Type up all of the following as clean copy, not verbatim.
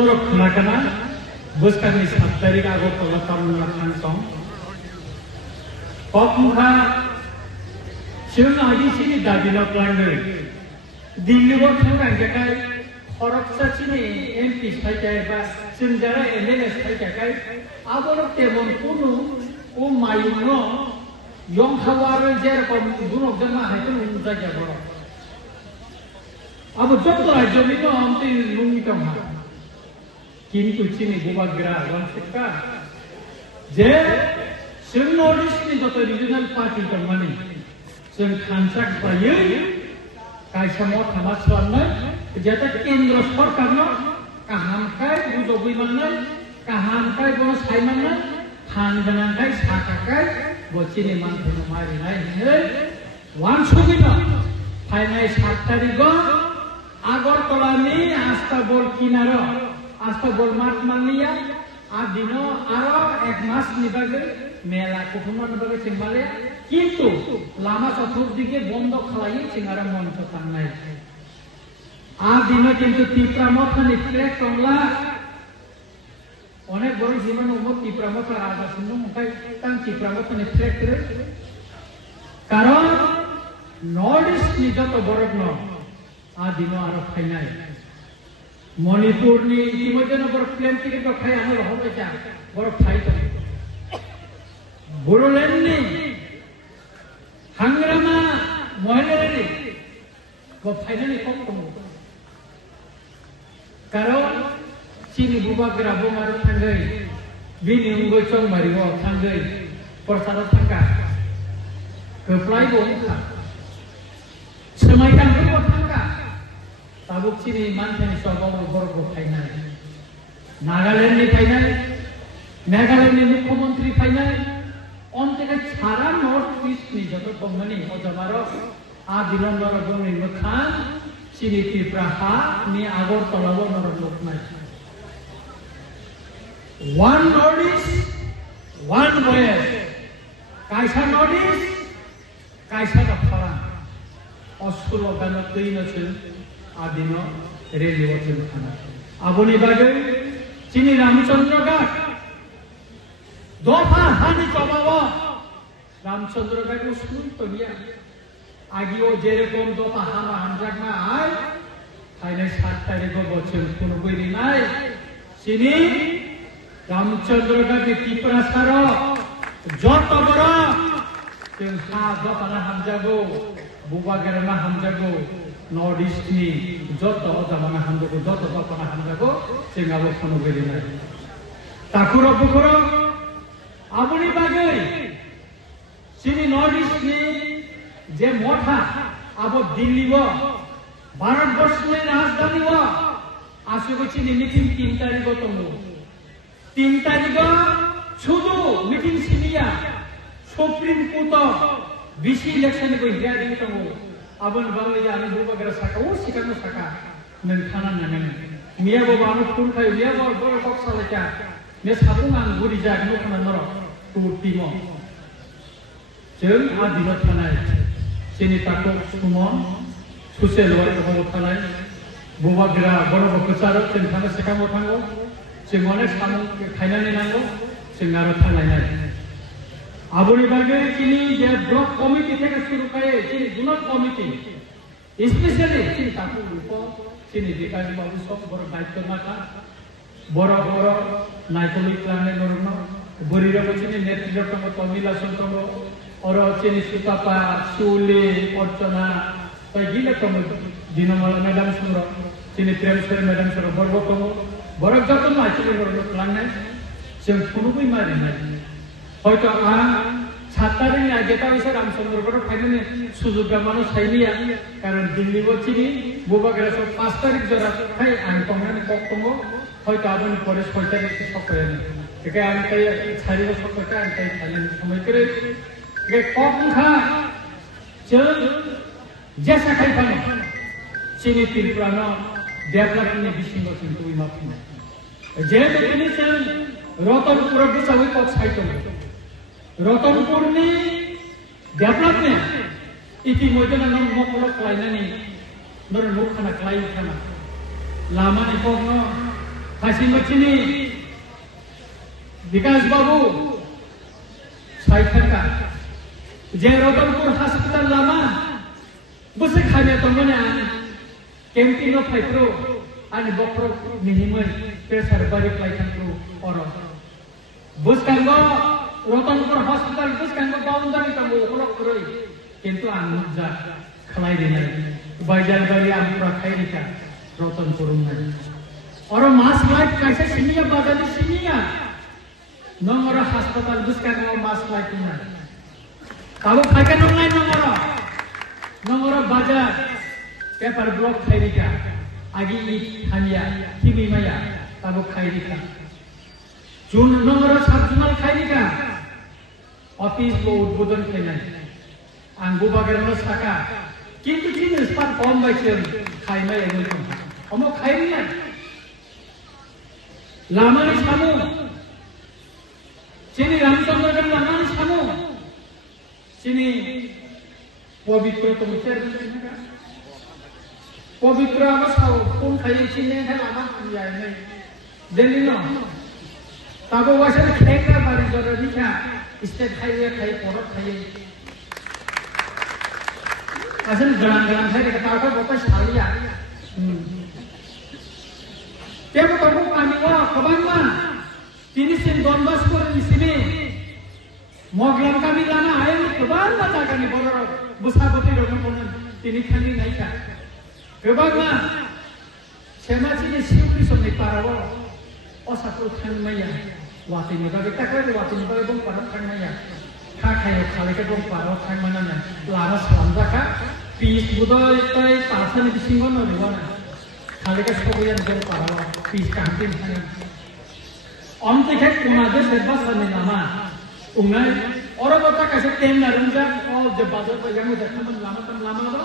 Kenakana, buskan ni dari kago pelakon melakukan song. Pokoknya, siapa lagi sini dah di nak langgar. Dili waktu orang jagai, orang sini MP sahaja bas, senjata MNS sahaja kai. Abolok tebon kuno, mayuno, yang khawaran jar pembunuh jemaah itu muda jago. Abu jodoh aja ni tu amti lungi kamar. কিন্তু চিনি বুবাগ্রা ওয়ানসেকা যে जों north इस्टनि যত regional party दं माने जों खानसाक bio गायसामाव थाना खालामनाय जेता केन्द्र सरकारनो काहामखाय बुजबि माननाय काहामखाय बन सायमाननाय फान गोनांखाय साखाखाय बचिनि मानथायनो मारिनाय हे वानसुगिनो फायनाय 7 तारिखआव आगरतलानि आस्ताबल किनारो Astagfirullah Marmania, adino aro ek mas nibagai mela kufuman nibagai cingmale, kintu lama satu dige bondo khalai cingara monco tangai. Adino kintu tipramot kan ikrek tongla, onek baru zaman umur tipramot kan ada sinu mukai kan tipramot kan ikrek kere. Karon Nordic ni joto borok no, adino aro khainai. Manipur नि इतिमध्ये number plane ticket खाय आनो रहबायचा बर fight Bodoland नि हांग्रामा महिलानि ब finally कम कारण चिनि बुबाग्रा बमार थांगै बिनि उंगो चं मारिगो थांगै प्रसाद थांगा गप्लाय बोंखा समायखां थांगा Tabuk sini mantan soal borgo final, Nagaland ni final, Nagaland ni Mukhomontri final, ontek cara North East ni jatuh pemani, ojamaro, adilan orang ni mukhan, sini Tripraha ni agor tolawo orang loknai. One Northeast, one West, kaisa Northeast, kaisa Dapara, Oslo ganat tuh nasi. Adino reli wajib khana. Aboni bagai sini Ramchandra Ghat. Doha hani cobawa Ramchandra Ghat usul tu dia. Agio jerekom doha hama hamzak na ay. Hai 7 tarik bocor kuno beri nai. Sini Ramchandra Ghat di Tiprasaro. Joto bora. Tengah doha na hamzago. Bubagar na hamzago. North East ni joto jamana hamzago joto dopana hamzago singabo kono beri nai. Takuro bukuro aboni bagai sini North East ni je motha abo Delhi wo Bharatbars ni rajdhani wo asiko sini meeting 3 tarikh tomo 3 tarikh শুধু meeting সিনিয়া supreme court BC election ko hearing tomo Abang bangli ya anu buka gara saka, sikapnya saka, nengkanan nenen. Mia bawa anu pun kayu mia bawa kok salahnya. Mia sabungan gudi jag nu kanan noro, timo. Jeng adinat kanai, sini takut sumon, susah luar kamu kanai. Buka gara baru berkecarat, cengkana sekamu tanggo, cengone kamu kainan nenanggo, cengara kanai nai. Aboni bagai kini dia blok komite থেকে শুরু করে sini bunot komite especially sini tapu lupa sini dikasih baru sok baru baik mata boro naikoli klane norno borira sini network tomo tomila sontomo oro sini sutapa sule orchana pagila tomo dinamala madam suro sini transfer madam suro borgo tomo borok joto naikoli norno klane sing kunubi mari nai হয়তো ছাত্রাদের আগে তো এসে রামচন্দ্রগড় ফাইনালে সুযোগটা মানুষ হয়নি কারণ দিল্লি বলছিনি বুবাগেরা সব 5 তারিখ যারা খাই আমি কমনে কম হয়তো আপনি পরে 6 তারিখ সকলে ঠিক আছে আমি তাই ছাড়িব সকলে আমি তাই ফাইনাল সময় করে যে কমখা চল জেসা খাই পানে চিনি ত্রিপুরানো ডেভেলপমেন্ট বিশিঙ্গ কিন্তু ওই মাফি না যে তিনি রতনপুর বিচারই পথ ছাইতো Rotonpur ni development itimode na nang mokolo klaina ni nor mukhana klain kana lama ni pogno Kasimachini, Vikas Babu, Saithaka, Jerobanpur Hospital Lama, Busik Hanya Tomana, Kempino Paipro, and Bokro Minimum, Pesar Bari Plaitapro, or Buskango, Rotanpur Hospital, Buskango Boundary Kamu, Rokuri, Kento Anuja, Kalaidina, Bajan Bari Ampura Kairika, Rotanpurungan. Or a mass life crisis in your body, Sinia. No more hospital, Buskango mass life in that. Kamu Pakan online no more Bajar, Pepper Block Kairika, Agi Hanya, Kimi Maya, Kamu Kairika. June no more Sabjunal Kairika, Office Board Budan Kenan, and Bubagan Saka. Kintu Chin start on by Chen, Kaima and Omo Kairian. Lamani Samu, Chini Ramchandra Lamani Samu, Chini Pobitra Tomiser, Pobitra was how Pum Kai Chine and Amaya, Delino, Tabo was a Kaka Barizorika, State Highway Kai Port Kai. As in Grand Head, Tabo was Halia. Tiap kamu kamiwa kabanwa, tinisin donbas ko rin sini. Moglam kami lana ayam kaban mata kami borok busaboti rogan konan tinikani naika. Kabanwa, sema sini siupi somni parawa, osatu thang maya, wati muda kita kan wati muda bong parok thang maya. Kakaya kali ke bong parok thang mana na, lama selamda ka, pis budai tai tasan di singon oriwana. Kali ke sekolah yang parawa, pis kantin sana. Om tiket umadir sebab sana nama, ungai orang kota kasih tem narunja, oh jebazar pejamu datang lama tu.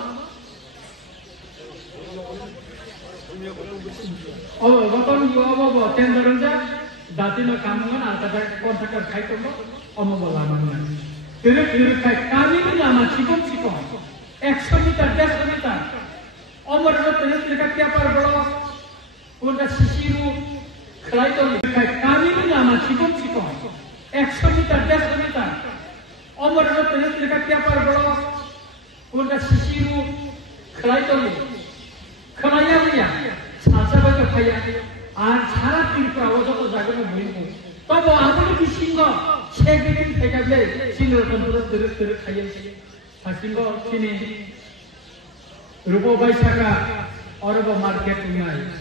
Oh betul juga, tem narunja, datin kamungan alkada kontraktor kai tu, om lama mana. Terus kai kami ni lama cikon, 100 meter, 100 meter. Omor itu terus dekat tiap bolo, udah sisiru, kelai tu kami ni lama cikon, 100 meter, 100 meter. Omor itu terus dekat tiap bolo, udah sisiru, kelai tu, kelaya dia, salsa baca kaya, cara tirpura awak tu jaga membeli. Tapi apa ni singo, segini tegaknya, singo terus kaya, singo sini. Rupo Baisaka, Orobo Market Unai.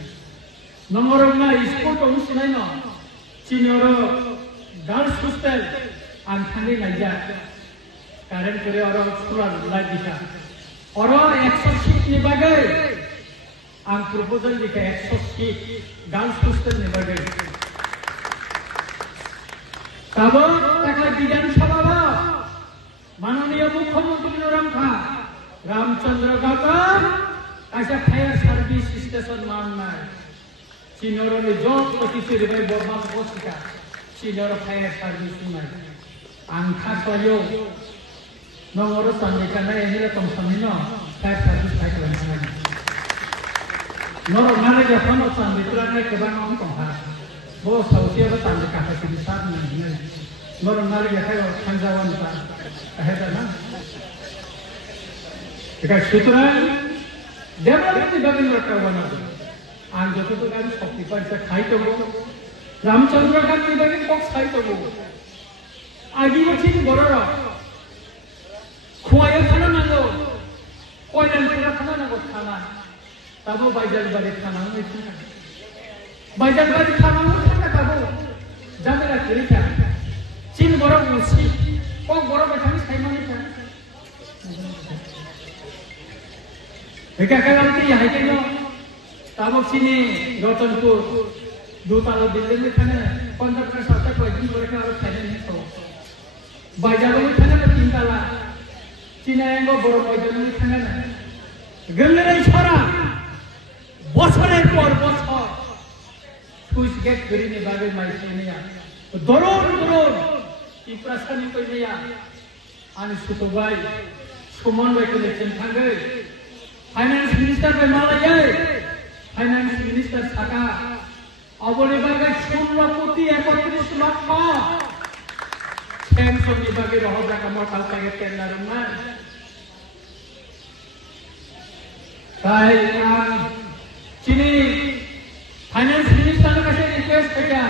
Nomorona Sport on Sinano, Chinoro, Girls Hostel, and Kandi Naja, Karen Korea Suran, Ladisha. Oro Exorcist Nibagay, and proposal the Exorcist, Girls Hostel Nibagay. Tabo, Taka Bidan Sababa, Manania Mukhamukhi Ramkha. Ramchandra Gautam, ऐसा fire service station मानना है। चिन्हों ने job पतिशे revive बोर्मा पोस्टिका, चिन्हों fire service में आंखा सोयो, नौरो संदेशा ना ये निले तुम समझो फायर सर्विस का करना है। नौरो माने जो हम संदेशा ने के बारे में कहा, वो साउथिया का संदेशा का सिद्धांत नहीं है। नौरो माने जो है वो संजावन का है ना। Jika sutra, dia berarti bagi mereka wana. Anjot itu kan seperti pada khai tu, Ramchandra kan bagi box khai tu. Agi macam borora, kuaya thana nago, kuaya nanti thana nago thana. Tabo bajar balik thana itu. Bajar balik thana itu tabo. Jangan cerita. Chin borok musi, kok borok macam ni khai mana ni? Mereka kalau tu yang itu, tabuk sini, Rotanpur, 2 tahun building ni kan, kontraktor satu lagi mereka harus kena ni tu. Bajar ni kan ada 3 tahun, Cina yang baru bajar ni kan ada. Gelera isara, bosor por bosor, push get beri ni bagai macam ni ya. Dorong, impresen itu ni ya. Anu sutubai, sumon baik election tanggai. Finance Minister by Malaya, Finance Minister Saka, Abani বাগে 16,31,00,000 pension বিভাগে রহজা কামর কালকে tender না তাই চিনি finance মিনিস্টারের কাছে request থেকে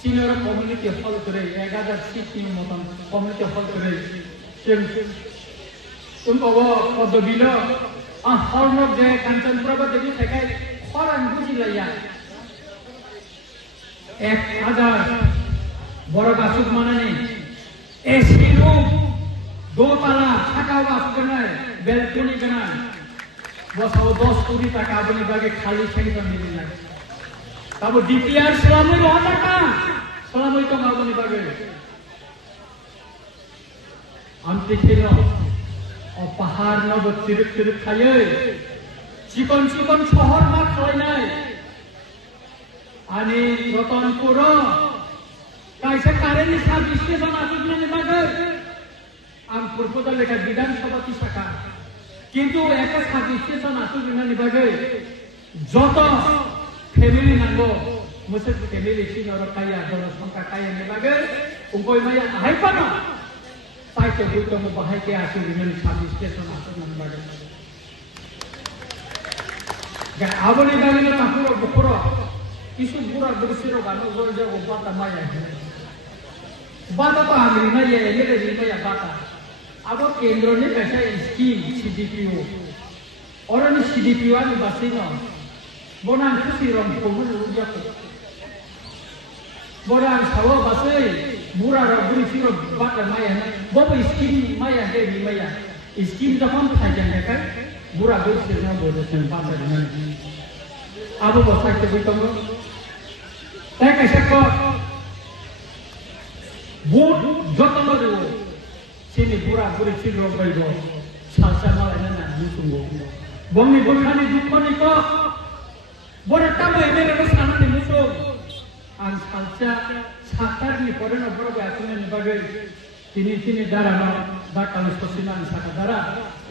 senior community hall করে 1000 সিট মতন কমিউনিটি হল করে পদবিল হরনক যে কাঞ্চনপুরা দেবী থেকে খরান বুঝিলাইয়া 1000 বড় গাছুক মানানি এসি রুম দোতলা থাকা বাস কেনায় বেলকনি কেনায় বসাও 10 কোটি টাকা আপনি বাগে খালি সেন্টার মিলি না তারপর ডিপিআর সালামই টাকা সালামই তো আপনি বাগে আমি ছিল পাহাড় নব চিরক চিরক খাইয়ে চিকন চিকন শহর মা খাই নাই आणि रतनपुर कायसे कारेंनी सार्विस स्टेशन आसुक नाही बागे आम पूर्वदा लेखा विधानसभाची शाखा किंतु एका सार्विस स्टेशन आसुक नाही बागे যত ফ্যামিলি নাঙ্গো মুসে ফ্যামিলি সিনর কাইয়া জনসংখ্যা কাইয়া নে বাগে উঙ্কই মাইয়া হাইপানা তাইতে বুইতো মো বাহাইকে আসু বিমান সার্ভিস স্টেশন আসুক নাই বাগে গা আবনি বাগে না পুরো পুরো কিছু বুড়া বুড়িরও গানো জল যে বাতা মায়া বাতা তো আমি মাইয়া এলে মাইয়া বাতা আবো কেন্দ্রনে কাছে স্কিম সিডিপিও অরনি সিডিপিও আমি বাসিনো বনান খুশি রং কোমল উজিয়া বনান সাও বাসে বুড়া বুড়িরও বাতা মায়া বব স্কিম মায়া হে মায়া স্কিম যখন থাকে দেখা বুড়া বুড়িরও বলেছেন বাতা না আবো বসাইতে বইতম তাই কাছে কো ভোট যতন দেব সিনি বুড়া বুড়ি ছিল বাইব সালসা মালে না মুসুঙ্গো বমি বখানি দুখনি কো বড় টাবে মেরে সানানি মুসো আন সালসা সাতারনি পরে না বড় আতুনে নিবাগে তিনি দাঁড়ানো বাকাল সসিনান সাকা দ্বারা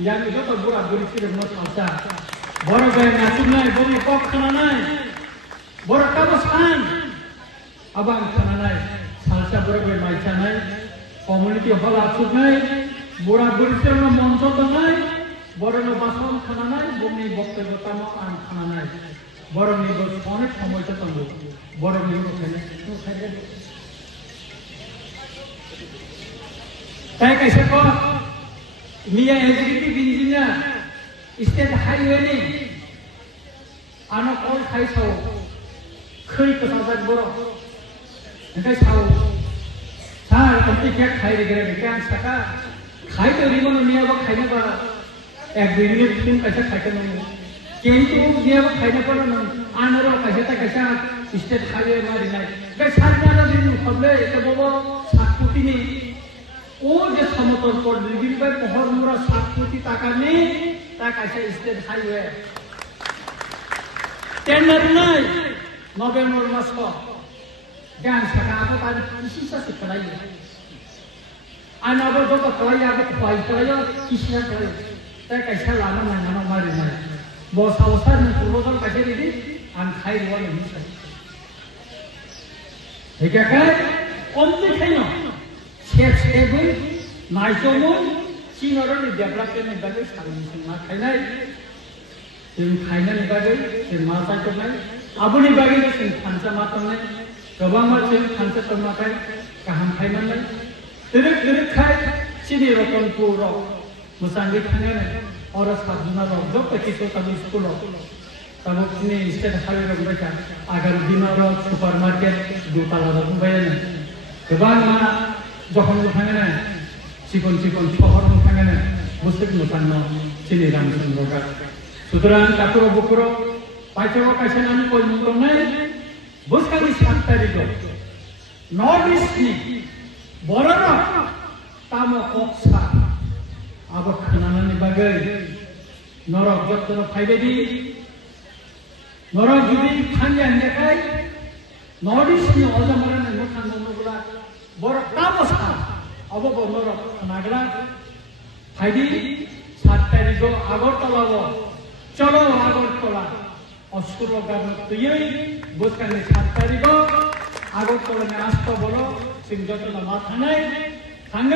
ইয়ানি যত বুড়া বুড়ি ছিল মত সালসা বড় গায়ে নাচুন নাই বমি কখনো নাই বড় টাবে স্থান abang kananai salsa berbe mai kanai community hall asuk nai bura buriter no moncho tanai borono bason kananai bumni bokte botamo an kananai boroni bo onek samoy ta tango boroni bo khane no khane tai kaise ko niya executive engineer state highway ni ano all khai sao khơi ka sajak boro Enggak tahu, saya nanti क्या खाई रहेगा क्या सका खाई तो ribbon नहीं अब खाने पर एक दिन तुम कैसे खाते नहीं किंतु ये अब खाने पर ना आनरो कैसे स्टेट खाई मारी नहीं क्या सारे ना दिन खबले एक बाबा सातपुती नहीं वो जो समतल पर दिन पर बहुत मुरा सातपुती ताका नहीं ताका कैसे स्टेट खाई हुए टेंडर नहीं नवंबर मास को Gan sekarang tadi kisah sekolah ini. Anak berdoa sekolah ya, berdoa sekolah kisah sekolah. Tapi kisah lama mana mari mari. Bos awasar ni pulau kasih ini, an khai luar ni bisa. Jika kan, omni kena, chef stable, naikomon, sini orang ni development ni bagus sekali. Mak kena, sini kena ni bagus, sini masa tu ni, abu ni bagus, sini kansa mata ni. गोबां मानसि खानसे समाथाय गाहाम खायनानै दिरिक खाय सिनि रतनपुराव मोसांगे थांनानै अरस हाबजुनाराव जब किसो काबि स्कुलाव ताबो सिनि स्टेट हाइवे रंबायथा आगार दिनाराव सुपार मार्केट दुतालाराव बुंबायानो गोबां मा जखन थांनानै सिकन सहराव थांनानै बुसुक मोसांनो सिनि रामचंद्र गार सुतरां कापुर बुकुर पाइथाव कायसानानि कय मुंदंनाय Buskali santari do, Nordisk ni, borana, tamo koksa, abak kanan ni bagai, norok jatuh faide di, norok judi khanja nekai, Nordisk ni orang mana ni makan nonggola, borak tamo sa, abak norok kanagla, faide santari do Agartala lo, chalo Agartala. 어수로가는 뜨여이 못간에 잣다리고 Agartala আসতে বলো সিংজতলা মাথা নাই